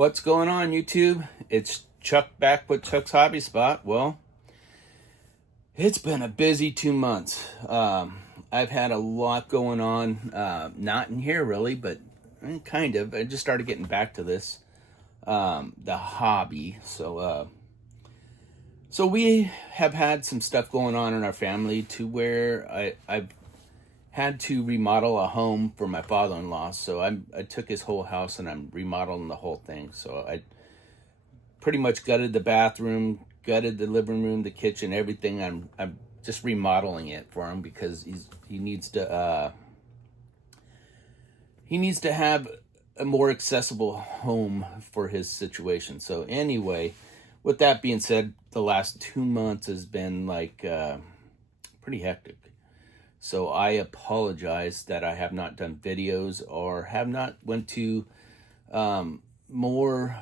What's going on, YouTube? It's Chuck back with Chuck's Hobby Spot. Well, it's been a busy 2 months. I've had a lot going on, not in here really, but kind of. I just started getting back to this, the hobby. So we have had some stuff going on in our family to where I've had to remodel a home for my father-in-law. So I took his whole house and I'm remodeling the whole thing. So I pretty much gutted the bathroom, gutted the living room, the kitchen, everything. I'm just remodeling it for him because he needs to have a more accessible home for his situation. So anyway, with that being said, the last 2 months has been like pretty hectic. So I apologize that I have not done videos or have not went to more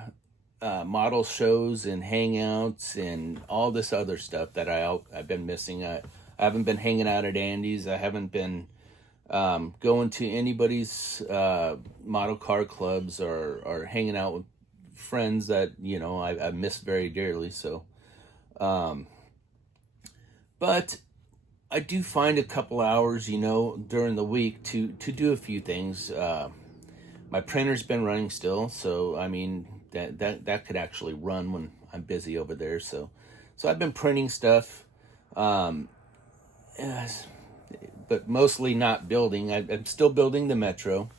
model shows and hangouts and all this other stuff that I've been missing. I haven't been hanging out at Andy's. I haven't been going to anybody's model car clubs or hanging out with friends that I miss very dearly. So, but I do find a couple hours, during the week to do a few things. My printer's been running still, so I mean that could actually run when I'm busy over there. So I've been printing stuff, yes, but mostly not building. I'm still building the Metro.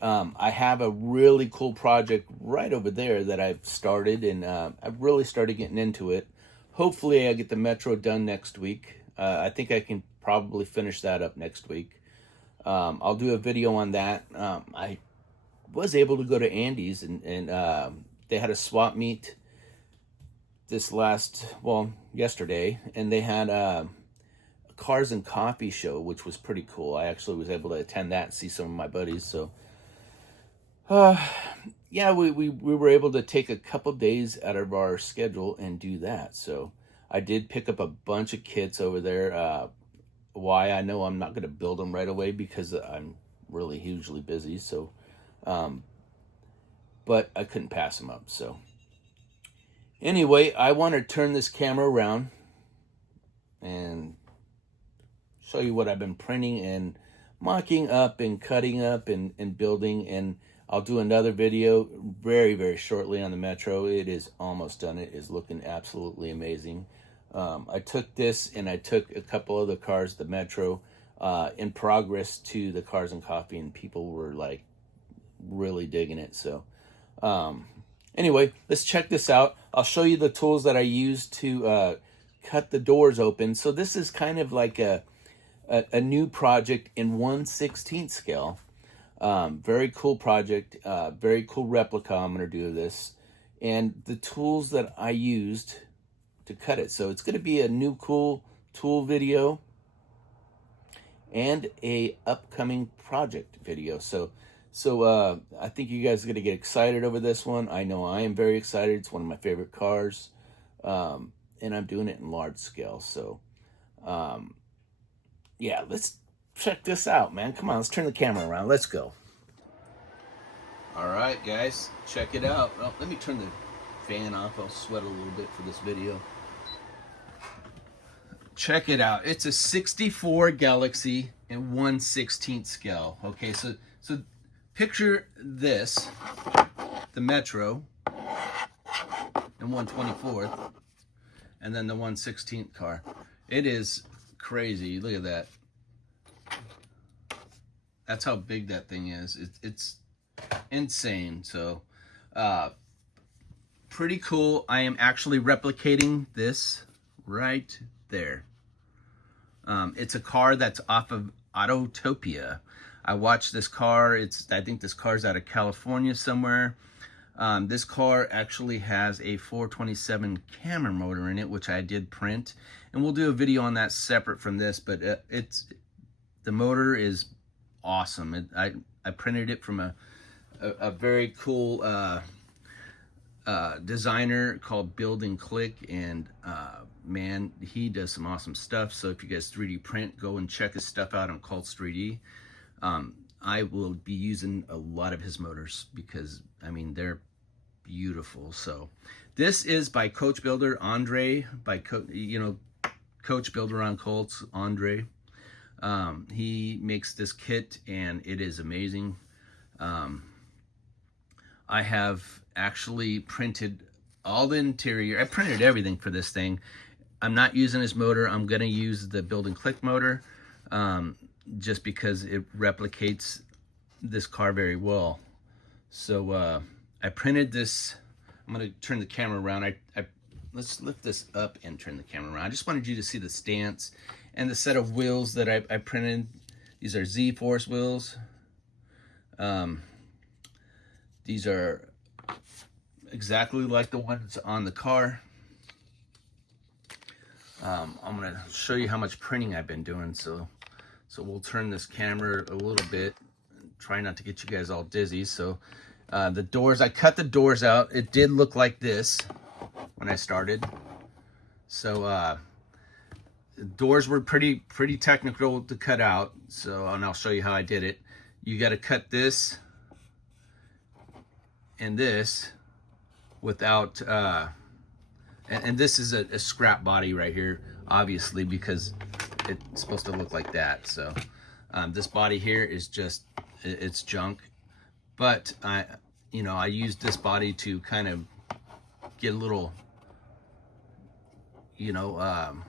I have a really cool project right over there that I've started, and I've really started getting into it. Hopefully I get the Metro done next week. I think I can probably finish that up next week. I'll do a video on that. I was able to go to Andy's and they had a swap meet yesterday, and they had a cars and coffee show, which was pretty cool. I actually was able to attend that and see some of my buddies. So, yeah, we were able to take a couple days out of our schedule and do that. So I did pick up a bunch of kits over there. Why? I know I'm not going to build them right away because I'm really hugely busy. So, but I couldn't pass them up. So anyway, I want to turn this camera around and show you what I've been printing and mocking up and cutting up and building. And I'll do another video very, very shortly on the Metro. It is almost done. It is looking absolutely amazing. I took this and I took a couple other cars, the Metro, in progress to the Cars and Coffee, and people were like really digging it. So anyway, let's check this out. I'll show you the tools that I used to cut the doors open. So this is kind of like a new project in 1/16 scale. Very cool project, very cool replica I'm going to do of this, and the tools that I used to cut it. So it's going to be a new cool tool video and a upcoming project video. So I think you guys are going to get excited over this one. I know I am very excited. It's one of my favorite cars, and I'm doing it in large scale. So yeah, let's check this out, man. Come on, let's turn the camera around. Let's go. All right, guys, check it out. Oh, let me turn the fan off. I'll sweat a little bit for this video. Check it out. It's a 64 Galaxy in 1/16 scale. Okay, so picture this, the Metro in 1/24th, and then the 1/16th car. It is crazy. Look at that. That's how big that thing is. It's insane. So pretty cool. I am actually replicating this right there. It's a car that's off of Autotopia. I watched this car. I think this car's out of California somewhere. This car actually has a 427 camera motor in it, which I did print, and we'll do a video on that separate from this. But the motor is awesome. I printed it from a very cool designer called Build and Click, and man, he does some awesome stuff. So if you guys 3D print, go and check his stuff out on Cults 3D. I will be using a lot of his motors because I mean they're beautiful. So this is by Coach Builder Andre, by Coach Builder on Colts, Andre. He makes this kit and it is amazing. I have actually printed all the interior. I printed everything for this thing. I'm not using his motor. I'm going to use the build and click motor just because it replicates this car very well. So I printed this. I'm going to turn the camera around. Let's lift this up and turn the camera around. I just wanted you to see the stance and the set of wheels that I printed. These are Z-Force wheels. These are exactly like the ones on the car. I'm going to show you how much printing I've been doing. So we'll turn this camera a little bit. Try not to get you guys all dizzy. So the doors, I cut the doors out. It did look like this when I started. So the doors were pretty technical to cut out. And I'll show you how I did it. You got to cut this and this without and this is a scrap body right here, obviously, because it's supposed to look like that. So this body here is just, it's junk, but I used this body to kind of get a little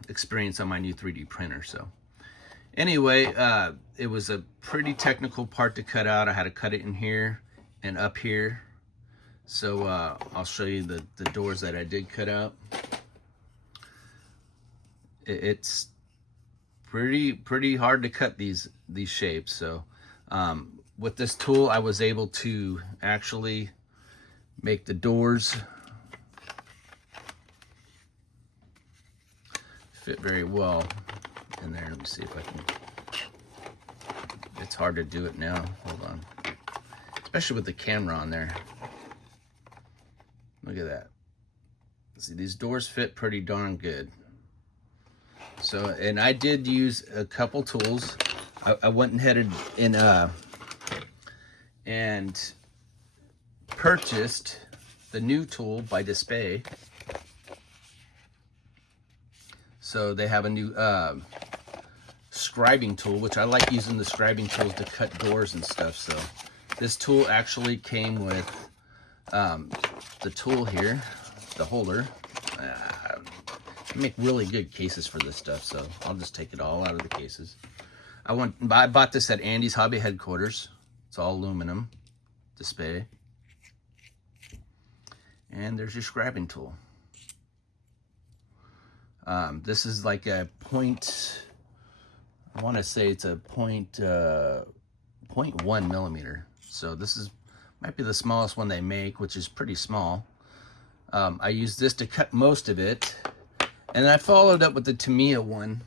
experience on my new 3D printer. So anyway, it was a pretty technical part to cut out. I had to cut it in here and up here. So I'll show you the doors that I did cut out. It's pretty hard to cut these shapes. So with this tool, I was able to actually make the doors fit very well in there. Let me see if I can. It's hard to do it now. Hold on. Especially with the camera on there. Look at that. See, these doors fit pretty darn good. So, and I did use a couple tools. I went and headed in and purchased the new tool by Display. So they have a new scribing tool, which I like using the scribing tools to cut doors and stuff. So this tool actually came with the tool here, the holder. I make really good cases for this stuff, so I'll just take it all out of the cases. I bought this at Andy's Hobby Headquarters. It's all aluminum display. And there's your scribing tool. This is like a point, I want to say it's a 0.1 millimeter. So this might be the smallest one they make, which is pretty small. I used this to cut most of it. And I followed up with the Tamiya one,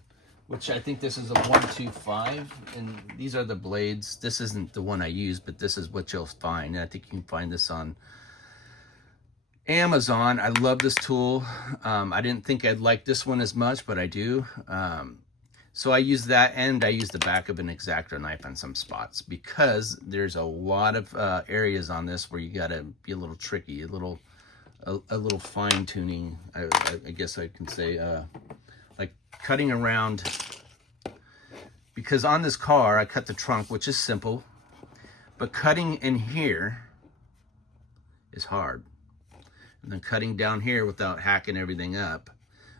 which I think this is a 125, and these are the blades. This isn't the one I used, but this is what you'll find. And I think you can find this on Amazon. I love this tool. I didn't think I'd like this one as much, but I do. So I use that, and I use the back of an X-Acto knife on some spots because there's a lot of areas on this where you gotta be a little tricky, a little fine tuning. I guess I can say, like cutting around, because on this car I cut the trunk, which is simple, but cutting in here is hard. And then cutting down here without hacking everything up.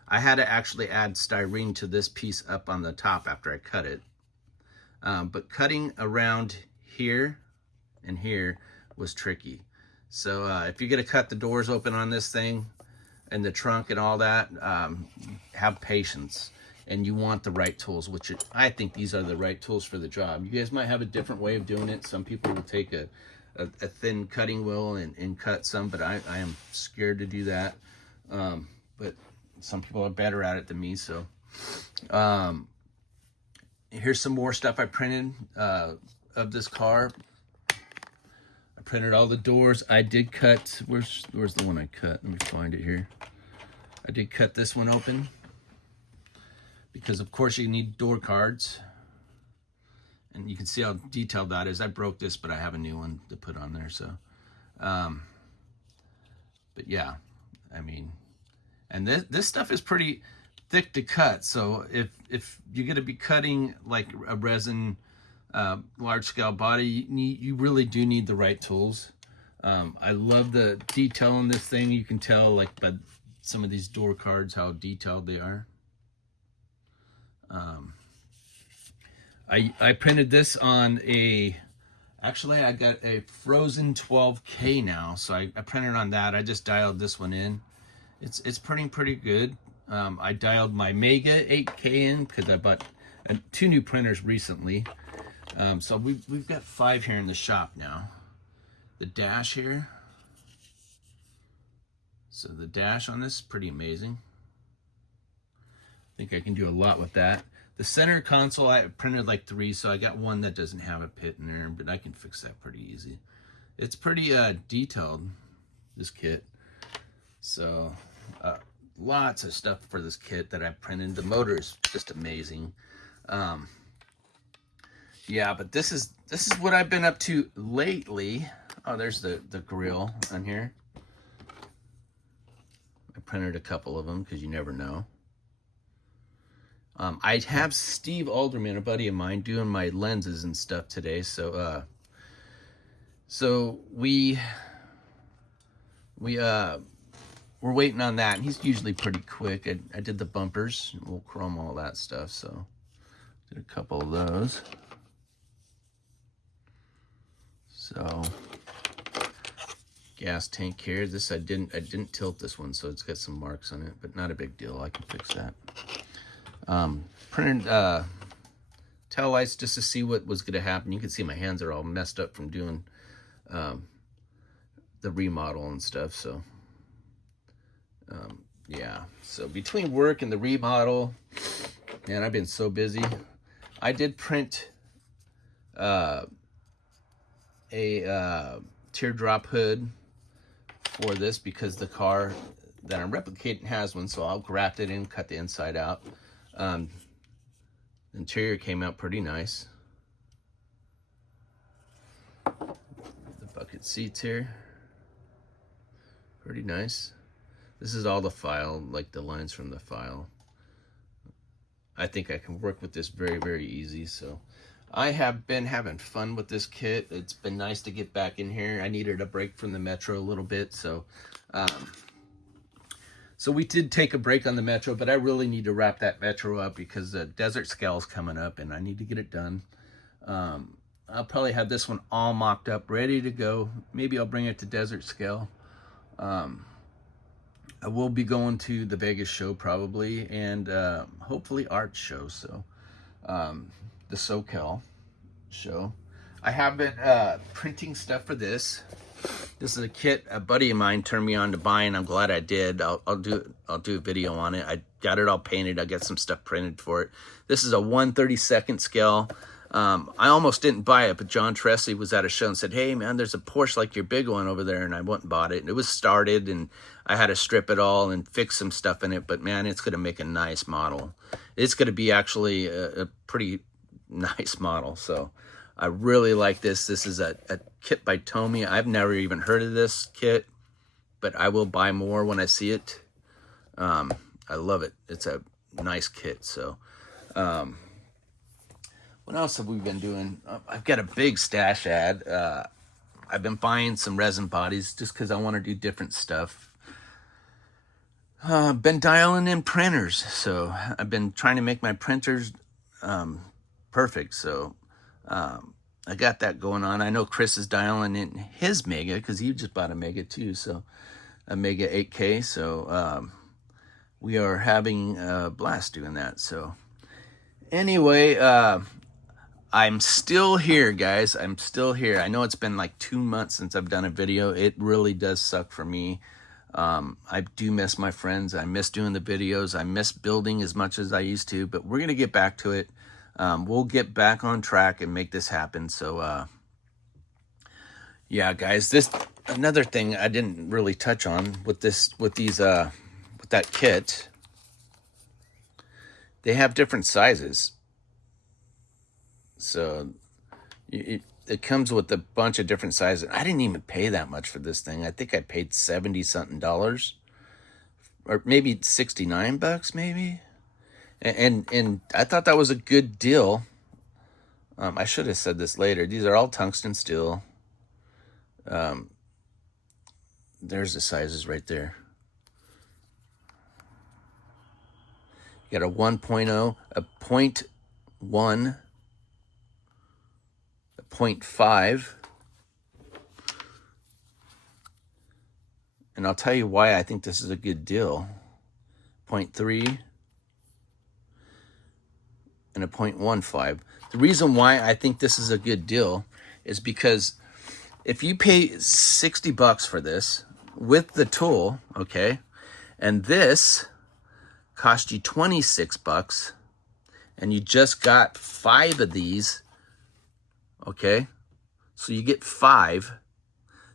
I had to actually add styrene to this piece up on the top after I cut it. But cutting around here and here was tricky. So if you're gonna cut the doors open on this thing and the trunk and all that, have patience. And you want the right tools, which I think these are the right tools for the job. You guys might have a different way of doing it. Some people will take a thin cutting wheel and cut some, but I am scared to do that. But some people are better at it than me. So here's some more stuff I printed of this car. I printed all the doors. I did cut, where's the one I cut? Let me find it here. I did cut this one open because of course you need door cards. And you can see how detailed that is. I broke this, but I have a new one to put on there. So But yeah, I mean, and this stuff is pretty thick to cut. So if you're going to be cutting like a resin large scale body, you really do need the right tools. I love the detail in this thing. You can tell like by some of these door cards how detailed they are. I printed this on actually I got a Frozen 12K now, so I printed on that. I just dialed this one in. It's printing pretty good. I dialed my Mega 8K in because I bought 2 new printers recently. So we've got 5 here in the shop now. The dash here. So the dash on this is pretty amazing. I think I can do a lot with that. The center console, I printed like 3, so I got one that doesn't have a pit in there, but I can fix that pretty easy. It's pretty detailed, this kit. So lots of stuff for this kit that I printed. The motor is just amazing. Yeah, but this is what I've been up to lately. Oh, there's the grill on here. I printed a couple of them because you never know. I have Steve Alderman, a buddy of mine, doing my lenses and stuff today. So we're waiting on that, and he's usually pretty quick. I did the bumpers. We'll chrome all that stuff. So did a couple of those. So gas tank here. This I didn't tilt this one, so it's got some marks on it, but not a big deal. I can fix that. Printed tail lights just to see what was going to happen. You can see my hands are all messed up from doing the remodel and stuff. So yeah, so between work and the remodel, man, I've been so busy. I did print a teardrop hood for this because the car that I'm replicating has one, so I'll graft it in, cut the inside out. The interior came out pretty nice. The bucket seats here, pretty nice. This is all the file, like the lines from the file. I think I can work with this very, very easy. So I have been having fun with this kit. It's been nice to get back in here. I needed a break from the Metro a little bit, so so we did take a break on the Metro, but I really need to wrap that Metro up because the Desert Scale is coming up and I need to get it done. I'll probably have this one all mocked up, ready to go. Maybe I'll bring it to Desert Scale. I will be going to the Vegas show probably, and hopefully art show. So the SoCal show. I have been printing stuff for this. This is a kit a buddy of mine turned me on to buy, and I'm glad I did. I'll do a video on it. I got it all painted. I got some stuff printed for it. This is a 1/32 scale. I almost didn't buy it, but John Tressi was at a show and said, "Hey man, there's a Porsche like your big one over there," and I went and bought it. And it was started, and I had to strip it all and fix some stuff in it. But man, it's gonna make a nice model. It's gonna be actually a pretty nice model. So I really like this. This is a kit by Tomy. I've never even heard of this kit, but I will buy more when I see it. I love it. It's a nice kit. So what else have we been doing? I've got a big stash ad. I've been buying some resin bodies just because I want to do different stuff. Been dialing in printers. So I've been trying to make my printers perfect. So I got that going on. I know Chris is dialing in his Mega because he just bought a Mega too. So a Mega 8K. So we are having a blast doing that. So anyway, I'm still here, guys. I'm still here. I know it's been like 2 months since I've done a video. It really does suck for me. I do miss my friends. I miss doing the videos. I miss building as much as I used to, but we're going to get back to it. We'll get back on track and make this happen. So, yeah, guys, this, another thing I didn't really touch on with that kit, they have different sizes. So it comes with a bunch of different sizes. I didn't even pay that much for this thing. I think I paid 70 something dollars, or maybe 69 bucks maybe. And I thought that was a good deal. I should have said this later. These are all tungsten steel. There's the sizes right there. You got a 1.0, a 0.1, a 0.5. And I'll tell you why I think this is a good deal. 0.3 and a 0.15. The reason why I think this is a good deal is because if you pay 60 bucks for this with the tool, okay, and this cost you 26 bucks, and you just got 5 of these, okay, so you get 5.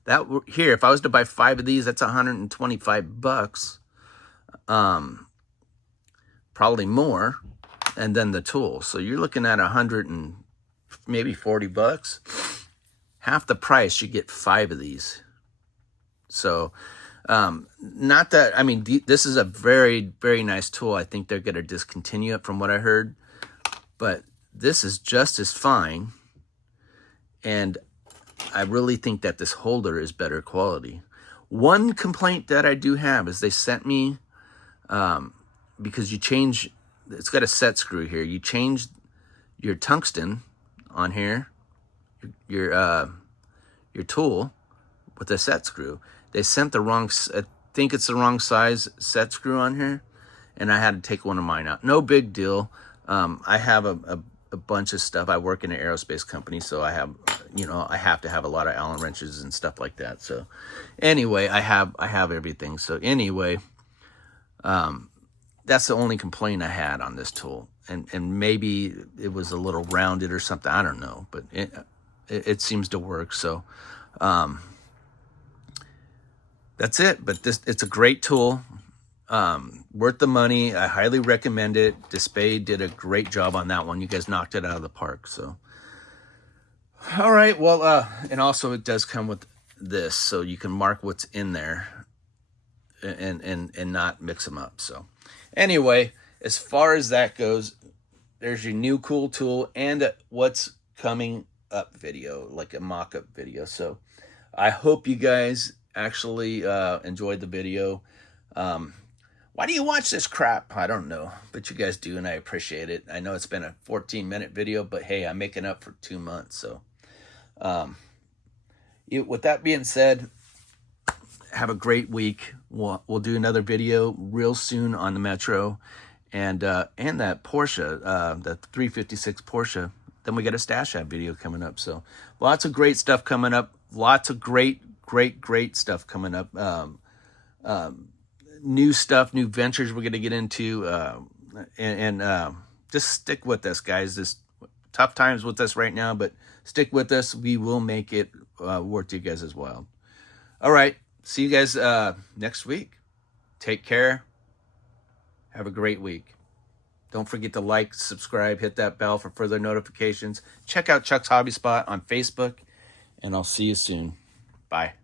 That here, if I was to buy 5 of these, that's 125 bucks, probably more, and then the tool. So you're looking at 100 and maybe 40 bucks. Half the price, you get 5 of these. So, not that, I mean, this is a very, very nice tool. I think they're going to discontinue it from what I heard, but this is just as fine. And I really think that this holder is better quality. One complaint that I do have is they sent me, because you change, it's got a set screw here. You change your tungsten on here, your tool with a set screw. They sent the wrong, I think it's the wrong size set screw on here, and I had to take one of mine out. No big deal. I have a bunch of stuff. I work in an aerospace company, so I have, I have to have a lot of Allen wrenches and stuff like that. So anyway, I have everything. So anyway, that's the only complaint I had on this tool. And maybe it was a little rounded or something. I don't know, but it seems to work. So that's it. But it's a great tool. Worth the money. I highly recommend it. Display did a great job on that one. You guys knocked it out of the park. So, all right. Well, and also it does come with this, so you can mark what's in there and not mix them up. So, anyway, as far as that goes, there's your new cool tool and what's coming up video, like a mock-up video. So, I hope you guys actually enjoyed the video. Why do you watch this crap? I don't know, but you guys do, and I appreciate it. I know it's been a 14-minute video, but hey, I'm making up for 2 months. So, with that being said, have a great week. We'll do another video real soon on the Metro, and that Porsche, the 356 Porsche. Then we got a Stash App video coming up. So, lots of great stuff coming up. Lots of great stuff coming up. New stuff, new ventures we're going to get into, and just stick with us, guys. This tough times with us right now, but stick with us. We will make it worth you guys as well. All right. See you guys next week. Take care. Have a great week. Don't forget to like, subscribe, hit that bell for further notifications. Check out Chuck's Hobby Spot on Facebook, and I'll see you soon. Bye.